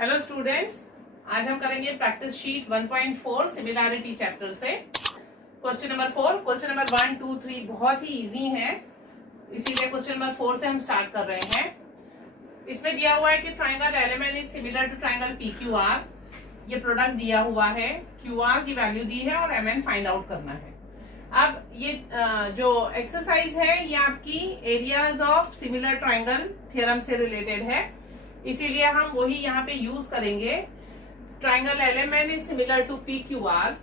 Hello students, आज हम करेंगे प्रैक्टिस शीट 1.4 सिमिलैरिटी चैप्टर से क्वेश्चन नंबर 4। क्वेश्चन नंबर 1, 2, 3 बहुत ही इजी है, इसीलिए क्वेश्चन नंबर 4 से हम स्टार्ट कर रहे हैं। इसमें दिया हुआ है कि triangle LMN is similar to triangle PQR. ये प्रोडक्ट दिया हुआ है, क्यूआर की वैल्यू दी है और एमएन फाइंड आउट करना है। अब ये जो एक्सरसाइज है ये आपकी areas of similar triangle theorem से रिलेटेड है, इसीलिए हम वही यहाँ पे यूज करेंगे। Triangle LMN is similar to PQR.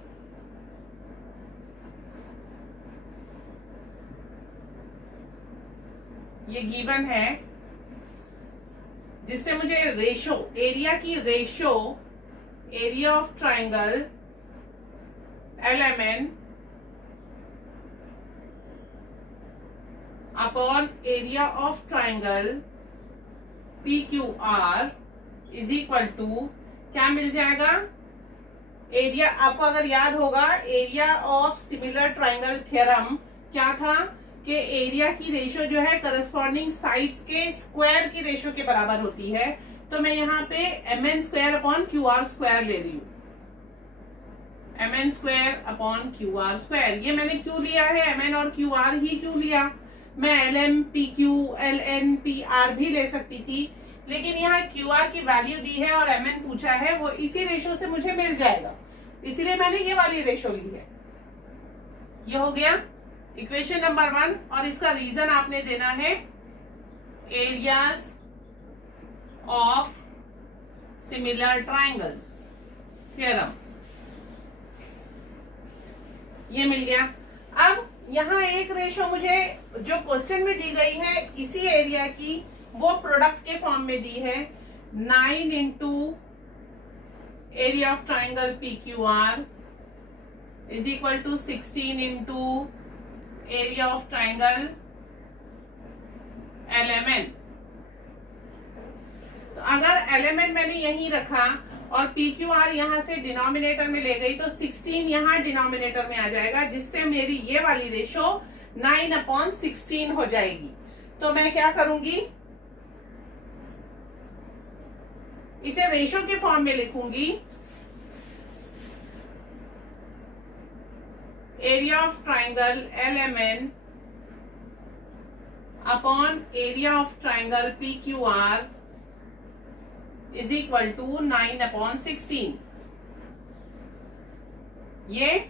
ये गिवन है, जिससे मुझे रेशो, एरिया की ratio, area of triangle LMN upon area of triangle PQR is equal to क्या मिल जाएगा। एरिया आपको अगर याद होगा, area of similar triangle theorem क्या था कि एरिया की रेशो जो है करस्पॉन्डिंग साइड्स के स्क्वायर की रेशो के बराबर होती है। तो मैं यहाँ पे mn square upon QR square ले रही हूँ। mn square upon QR square, ये मैंने क्यों लिया है, mn और QR ही क्यों लिया। मैं LM, PQ, LN, PR भी ले सकती थी, लेकिन यहाँ QR की वैल्यू दी है और MN पूछा है, वो इसी रेशो से मुझे मिल जाएगा, इसीलिए मैंने ये वाली रेशो ली है। ये हो गया इक्वेशन नंबर 1, और इसका रीजन आपने देना है areas of similar triangles theorem. ये मिल गया। अब यहाँ एक रेशो मुझे जो क्वेश्चन में दी गई है इसी एरिया की, वो प्रोडक्ट के फॉर्म में दी है। 9 into area of triangle PQR is equal to 16 into area of triangle LMN। तो अगर LMN मैंने यहीं रखा और PQR यहां से डिनोमिनेटर में ले गई तो 16 यहां डिनोमिनेटर में आ जाएगा, जिससे मेरी ये वाली रेशो 9/16 हो जाएगी। तो मैं क्या करूंगी, इसे रेशो के फॉर्म में लिखूंगी। Area of triangle LMN upon area of triangle PQR is equal to 9/16। ये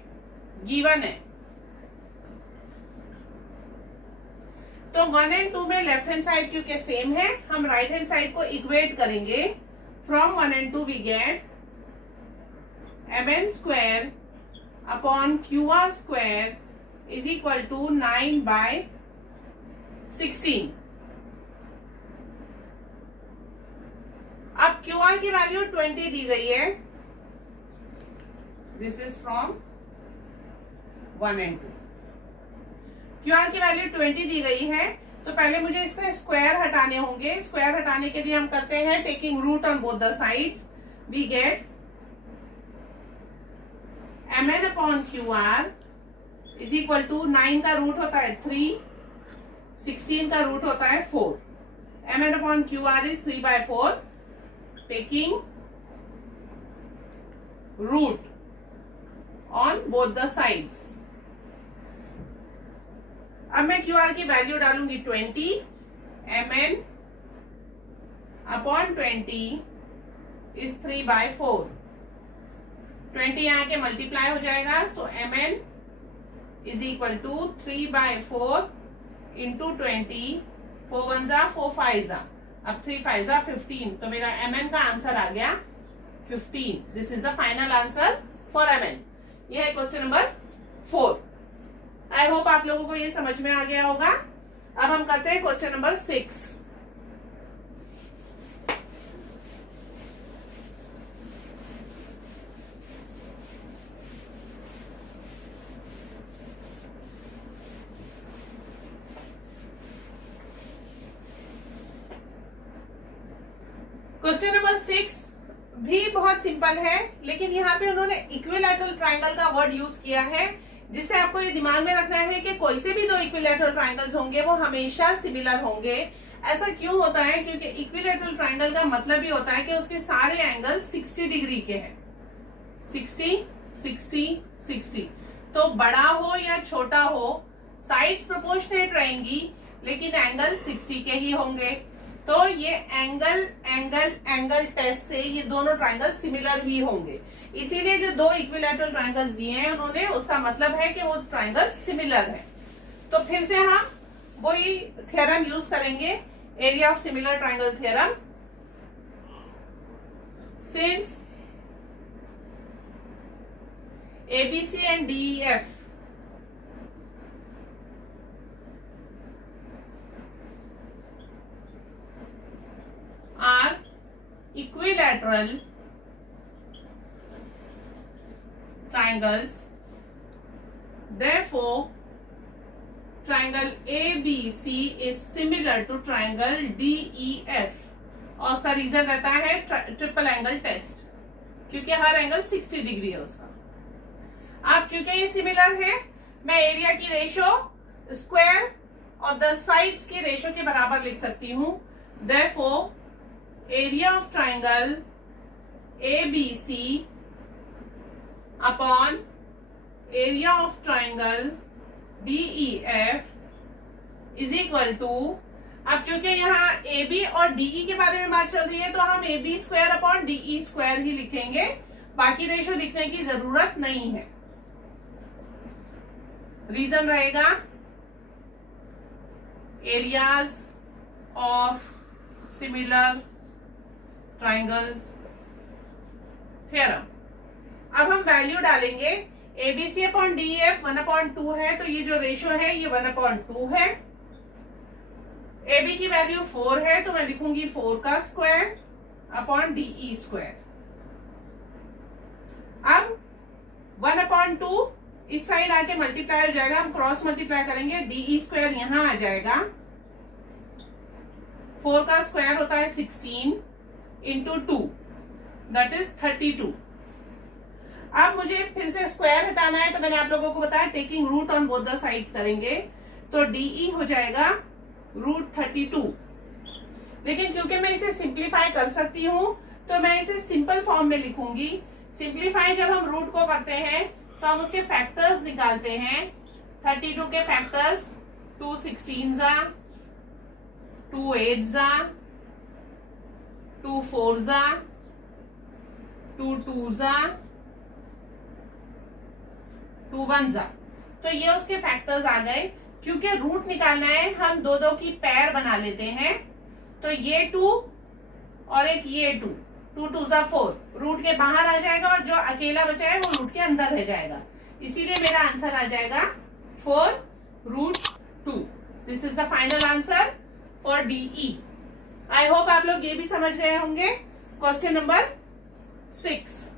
गिवन है। तो 1 और 2 में लेफ्ट हैंड साइड क्योंकि सेम है, हम राइट हैंड साइड को इक्वेट करेंगे। फ्रॉम 1 और 2 we get mn square upon QR square is equal to 9/16। अब QR की वैल्यू 20 दी गई है। दिस इज फ्रॉम 1 और 2। QR की वैल्यू 20 दी गई है, तो पहले मुझे इसका स्क्वायर हटाने होंगे। स्क्वायर हटाने के लिए हम करते हैं taking root on both the sides. We get mn upon QR is equal to 9 का रूट होता है 3, 16 का रूट होता है 4। mn upon QR is 3/4, taking root on both the sides। अब मैं QR की वैल्यू डालूंगी 20, mn अपॉन 20 इज 3/4। 20 यहाँ के मल्टीप्लाई हो जाएगा, so mn is equal to 3/4 into 20। 4 1 जा 4 5 जा, अब 3 5 जा 15, तो मेरा mn का आंसर आ गया 15। This is the final answer for mn। यह है क्वेश्चन नंबर 4। आई होप आप लोगों को ये समझ में आ गया होगा। अब हम करते हैं क्वेश्चन नंबर 6। क्वेश्चन नंबर 6 भी बहुत सिंपल है, लेकिन यहाँ पे उन्होंने इक्विलैटरल ट्राइंगल का वर्ड यूज किया है। जिससे आपको ये दिमाग में रखना है कि कोई से भी दो इक्विलैटरल ट्राइंगल्स होंगे वो हमेशा सिमिलर होंगे। ऐसा क्यों होता है? क्योंकि इक्विलैटरल ट्राइंगल का मतलब ही होता है कि उसके सारे एंगल 60 डिग्री के हैं। 60 60 60। तो बड़ा हो या छोटा हो, साइड्स प्रोपोर्शनेट रहेंगी लेकिन एंगल 60 के ही होंगे। तो ये एंगल एंगल एंगल टेस्ट से ये दोनों ट्राइंगल सिमिलर ही होंगे। इसीलिए जो दो इक्विलैटरल ट्राइंगल्स दिए हैं उन्होंने, उसका मतलब है कि वो ट्राइंगल सिमिलर है। तो फिर से हम वही थ्योरम यूज करेंगे, area of similar triangle theorem. Since ABC and DEF are equilateral triangles, therefore triangle ABC is similar to triangle DEF। और उसका रीजन रहता है ट्रिपल एंगल टेस्ट, क्योंकि हर एंगल 60 डिग्री है उसका। अब क्योंकि ये सिमिलर है, मैं एरिया की रेशो स्क्वायर और द साइड्स की रेशो के बराबर लिख सकती हूं। Therefore area of triangle ABC upon area of triangle DEF is equal to, अब क्योंकि यहाँ AB और DE के बारे में बात चल रही है तो हम AB square upon DE square ही लिखेंगे, बाकी रेशो लिखने की जरूरत नहीं है। रीजन रहेगा areas of similar triangles theorem. अब हम वैल्यू डालेंगे। ABC अपॉन DEF 1/2 है, तो ये जो रेशो है ये 1/2 है। AB की वैल्यू 4 है, तो मैं लिखूंगी 4 का स्क्वायर अपॉन DE स्क्वायर। अब 1/2 इस साइड आके मल्टीप्लाई हो जाएगा, हम क्रॉस मल्टीप्लाई करेंगे, DE स्क्वायर यहां आ जाएगा। 4 का स्क्वायर होता है 16 इंटू 2 दैट इज 32। अब मुझे फिर से स्क्वायर हटाना है, तो मैंने आप लोगों को बताया taking root on both the sides करेंगे, तो DE हो जाएगा √32। लेकिन क्योंकि मैं इसे सिंप्लीफाई कर सकती हूं तो मैं इसे सिंपल फॉर्म में लिखूंगी। सिंप्लीफाई जब हम रूट को करते हैं तो हम उसके फैक्टर्स निकालते हैं। 32 के फैक्टर्स 2 16 2 8 2 4 2 2 2 1। तो ये उसके फैक्टर्स आ गए। क्योंकि रूट निकालना है हम दो दो की पैर बना लेते हैं, तो ये 2 और एक ये 2, 2 2 4 रूट के बाहर आ जाएगा और जो अकेला बचा है वो रूट के अंदर रह जाएगा। इसीलिए मेरा आंसर आ जाएगा 4√2। This is the final answer for DE। I hope आप लोग ये भी समझ गए होंगे। Question number 6।